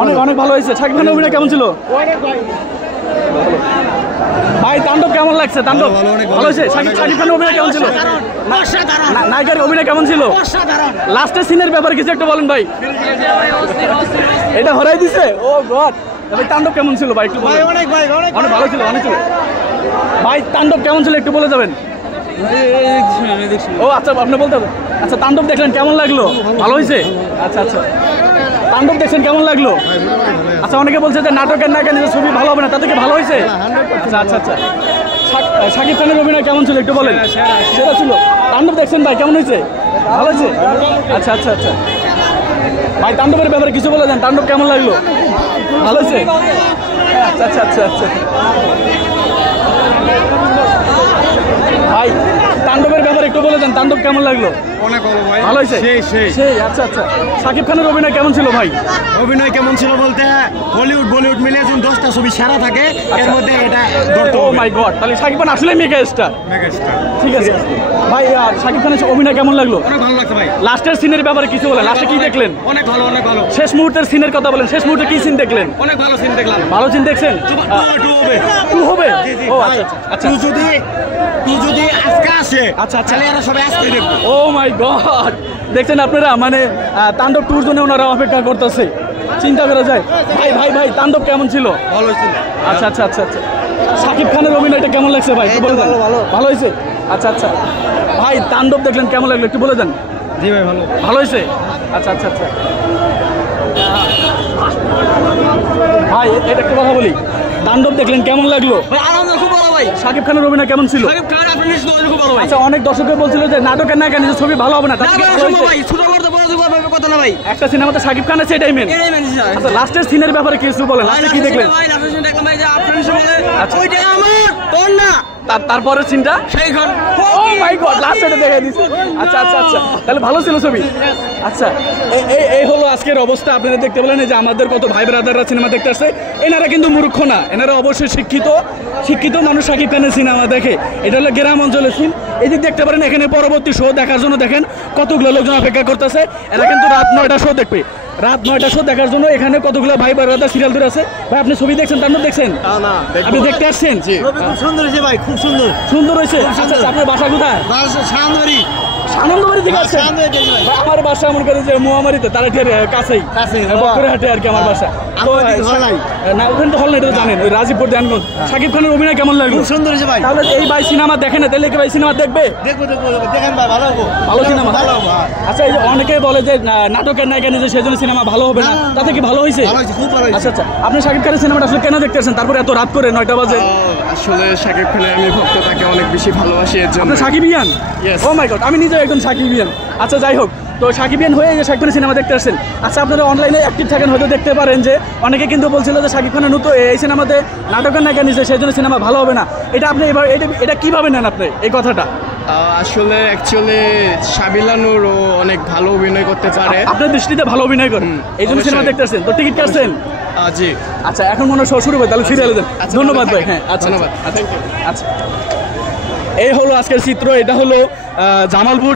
অনেক অনেক ভালো হয়েছে। শাকিব খানের অভিনয় কেমন ছিল ভাই? তাণ্ডব কেমন লাগছে? তাণ্ডব ভালো হয়েছে। শাকিব খানের অভিনয় কেমন ছিল? নায়িকার অভিনয় কেমন ছিল? লাস্টের সিনের ব্যাপারে কিছু একটা বলেন ভাই। এটা হরাই দিছে। ও গড। ভাই তাণ্ডব কেমন ছিল ভাই? একটু বলেন। অনেক ভালো ছিল, অনেক ছিল ভাই। তাণ্ডব কেমন ছিল একটু বলে যাবেন। ও আচ্ছা, আপনি বলতে হবে। আচ্ছা, তাণ্ডব দেখলেন কেমন লাগলো? ভালো হয়েছে। আচ্ছা আচ্ছা, তাণ্ডব দেখছেন কেমন লাগলো? আচ্ছা, অনেকে বলছে যে নাটকের নায়িকা নিজের ছবি ভালো হবে না, তাতে কি ভালো হয়েছে? আচ্ছা আচ্ছা আচ্ছা, শাকিব খানের অভিনয় কেমন ছিল একটু বলেন। সেটা ছিল। তাণ্ডব দেখছেন ভাই, কেমন হয়েছে? ভালো হয়েছে। আচ্ছা আচ্ছা আচ্ছা ভাই, তাণ্ডবের ব্যাপারে কিছু বলে দেন। তাণ্ডব কেমন লাগলো? ভালো হয়েছে। আচ্ছা আচ্ছা আচ্ছা আচ্ছা ভাই, তাণ্ডবের ব্যাপারে একটু বলে দেন। তাণ্ডব কেমন লাগলো? ভালো হয়েছে। সেই আচ্ছা আচ্ছা, শাকিব খানের অভিনয় কেমন ছিল ভাই? অভিনয় কেমন ছিল বলতে হলিউড বলিউড মিলে 10টা ছবি সেরা থাকে, এর মধ্যে এটা। ও মাই গড, তাহলে শাকিব খান আসলে মেগা স্টার। ঠিক আছে ভাই, শাকিব খানের অভিনয় কেমন লাগলো? অনেক ভালো লাগছে ভাই। লাস্টের সিনের ব্যাপারে কিছু বলেন। লাস্টে কি দেখলেন? অনেক ভালো, অনেক ভালো। শেষ মুহূর্তের সিনের কথা বলেন। শেষ মুহূর্তে কি সিন দেখলেন? অনেক ভালো সিন দেখলাম। ভালো সিন দেখছেন? টু হবে। ও আচ্ছা আচ্ছা, তুই যদি আজকে আসে আচ্ছা আচ্ছা, তাহলে এরা সবাই আজকে দেখবো। ও মাই গড, দেখছেন আপনারা? মানে তাণ্ডব টুর জন্য ওনারা অপেক্ষা করতেছে। চিন্তা করা যায়। ভাই ভাই ভাই, তাণ্ডব কেমন ছিল? ভালো ছিল। আচ্ছা আচ্ছা আচ্ছা আচ্ছা, শাকিব খানের অভিনয়টা কেমন লাগছে ভাই? একটু বলে দেন। ভালো হয়েছে। আচ্ছা আচ্ছা ভাই, তাণ্ডব দেখলেন কেমন লাগলো একটু বলে দেন। জি ভাই, ভালো ভালো হয়েছে। আচ্ছা আচ্ছা আচ্ছা ভাই, এটা একটু কথা বলি। তাণ্ডব দেখলেন কেমন লাগলো? খুব ভালো ভাই। শাকিব খানের অভিনয় কেমন ছিল? খুব ভালো ভাই। আচ্ছা, অনেক দর্শকে বলছিল যে নাটকের নায়িকা নিজের ছবি ভালো হবে না, একটা সিনেমাতে শাকিব খান আছে, এটাই মেন। আচ্ছা, লাস্টের সিনের ব্যাপারে কিছু বলেন। লাস্টে কি দেখলেন? তারপরের সিনটা ও মাই গড, লাস্টে দেখাই দিছে। আচ্ছা আচ্ছা আচ্ছা, তাহলে ভালো ছিল ছবি। আচ্ছা, এই হলো আজকের অবস্থা। আপনারা দেখতে পেলেন যে আমাদের কত ভাই ব্রাদাররা সিনেমা দেখতে আসছে। এনারা কিন্তু মূর্খ না, এনারা অবশ্যই শিক্ষিত মানুষ শাকিব খানের সিনেমা দেখে। এটা হলো গ্রাম অঞ্চলের সিন। এই যে দেখতে পারেন, এখানে পরবর্তী শো দেখার জন্য দেখেন কতগুলো লোকজন অপেক্ষা করতেছে। এরা কিন্তু রাত 9টা শো দেখবে। রাত 9টা শো দেখার জন্য এখানে কতগুলো ভাই ব্রাদার সিরিয়াল ধরে আছে। ভাই, আপনি ছবি দেখছেন? তাণ্ডব দেখছেন? আপনি দেখতে আসছেন? খুব সুন্দর হয়েছে ভাই, খুব সুন্দর। সুন্দর হয়েছে। আচ্ছা, আপনার বাসা কোথায়? আনন্দবাড়ি থেকে আসছেন? আমার বাসা মনে করেন যে মোয়ামারিতে, তার কাছেই, বকরহাটে আর কি আমার বাসা। না, ওখানে তো হল না, এটা জানেন, ওই রাজীবপুর ধ্যানগঞ্জ। শাকিব খানের অভিনয় কেমন লাগলো? খুব সুন্দর হয়েছে ভাই। তাহলে এই ভাই সিনেমা দেখেন না, তাহলে কি ভাই সিনেমা দেখবে? দেখেন ভাই, ভালো হবে। ভালো সিনেমা। আচ্ছা, এই যে অনেকে বলে যে নাটকের নায়িকা নিজে, সেজন্য সিনেমা ভালো হবে না, তাতে কি ভালো হয়েছে? আচ্ছা আচ্ছা, আপনি শাকিব খানের সিনেমাটা আসলে কেন দেখতে আসছেন? তারপরে এত রাত করে 9টা বাজে। আসলে শাকিব খানের আমি ভক্ত, তাকে অনেক বেশি ভালোবাসি, এর জন্য। আপনি শাকিবিয়ান? ও মাই গড, আমি নিজে একজন শাকিবিয়ান। আচ্ছা, যাই হোক, তো শাকিবিয়ান হয়ে যে শাকিব খানের সিনেমা দেখতে আসছেন। আচ্ছা, আপনারা অনলাইনে অ্যাক্টিভ থাকেন, হয়তো দেখতে পারেন যে অনেকে কিন্তু বলছিল যে শাকিব খানের নতুন এই সিনেমাতে নাটকের নায়িকা নিজে, সেই জন্য সিনেমা ভালো হবে না। এটা আপনি এবার এটা কিভাবে নেন আপনি এই কথাটা? আসলে অ্যাকচুয়ালি সাবিলা নূর ও অনেক ভালো অভিনয় করতে পারে। আপনার দৃষ্টিতে ভালো অভিনয় করেন, এই জন্য সিনেমা দেখতে আসছেন। তো টিকিট কাটছেন? জি। আচ্ছা, এখন মনে হয় শো শুরু হবে, তাহলে সিরিয়ালে দেন। ধন্যবাদ ভাই। হ্যাঁ, আচ্ছা ধন্যবাদ। আচ্ছা, এই হলো আজকের চিত্র। এটা হলো জামালপুর।